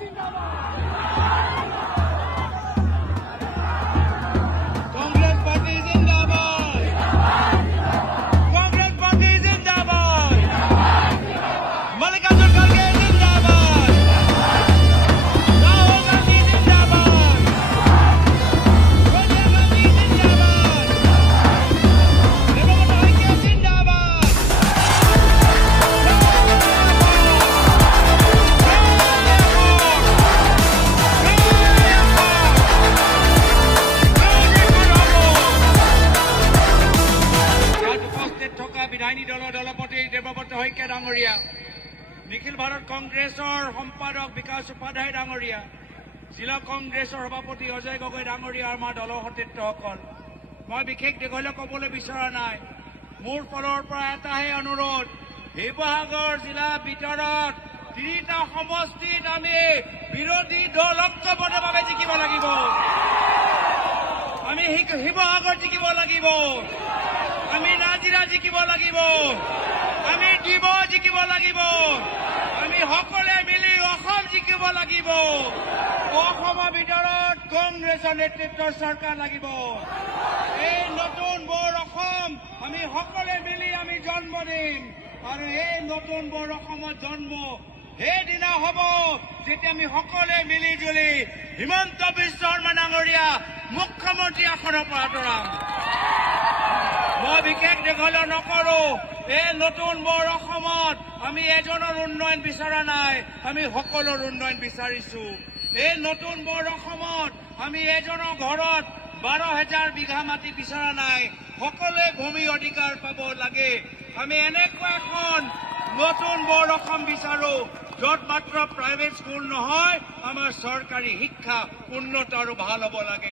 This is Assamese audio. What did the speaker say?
Congress Party Zindabad! Congress Party Zindabad! Mallikarjun Kharge Zindabad! Rahul Gandhi Zindabad! Sonia Gandhi Zindabad! Devamata Haike Zindabad! বিধায়িনী দলৰ দলপতি দেৱব্ৰত শইকীয়া ডাঙৰীয়া, নিখিল ভাৰত কংগ্ৰেছৰ সম্পাদক বিকাশ উপাধ্যায় ডাঙৰীয়া, জিলা কংগ্ৰেছৰ সভাপতি অজয় গগৈ ডাঙৰীয়া, আমাৰ দলৰ সতীৰ্থসকল, মই বিশেষ দীঘলীয়া ক'বলৈ বিচৰা নাই। মোৰ ফালৰ পৰা এটাহে অনুৰোধ, শিৱসাগৰ জিলাৰ ভিতৰত 3টা সমষ্টিত আমি বিৰোধী দল ঐক্যবদ্ধভাৱে জিকিব লাগিব। আমি শিৱসাগৰ জিকিব লাগিব, আমি নাজিৰা জিকিব লাগিব, আমি ডিব জিকিব লাগিব, আমি সকলোৱে মিলি অসম জিকিব লাগিব। অসমৰ ভিতৰত কংগ্ৰেছৰ নেতৃত্বৰ চৰকাৰ লাগিব। এই নতুন বৰ অসম আমি সকলোৱে মিলি আমি জন্ম দিম, আৰু এই নতুন বৰ অসমত জন্ম সেইদিনা হ'ব যেতিয়া আমি সকলোৱে মিলি জুলি হিমন্ত বিশ্ব শৰ্মা ডাঙৰীয়া মুখ্যমন্ত্ৰী আসনৰ পৰা আঁতৰাম। মই বিশেষ দীঘলীয়া নকৰো। এই নতুন বৰ অসমত আমি এজনৰ উন্নয়ন বিচৰা নাই, আমি সকলোৰ উন্নয়ন বিচাৰিছো। এই নতুন বৰ অসমত আমি এজনৰ ঘৰত 12,000 বিঘা মাটি বিচৰা নাই, সকলোৱে ভূমি অধিকাৰ পাব লাগে। আমি এনেকুৱা এখন নতুন বৰ অসম বিচাৰো য'ত মাত্ৰ প্ৰাইভেট স্কুল নহয়, আমাৰ চৰকাৰী শিক্ষা উন্নত আৰু ভাল হ'ব লাগে।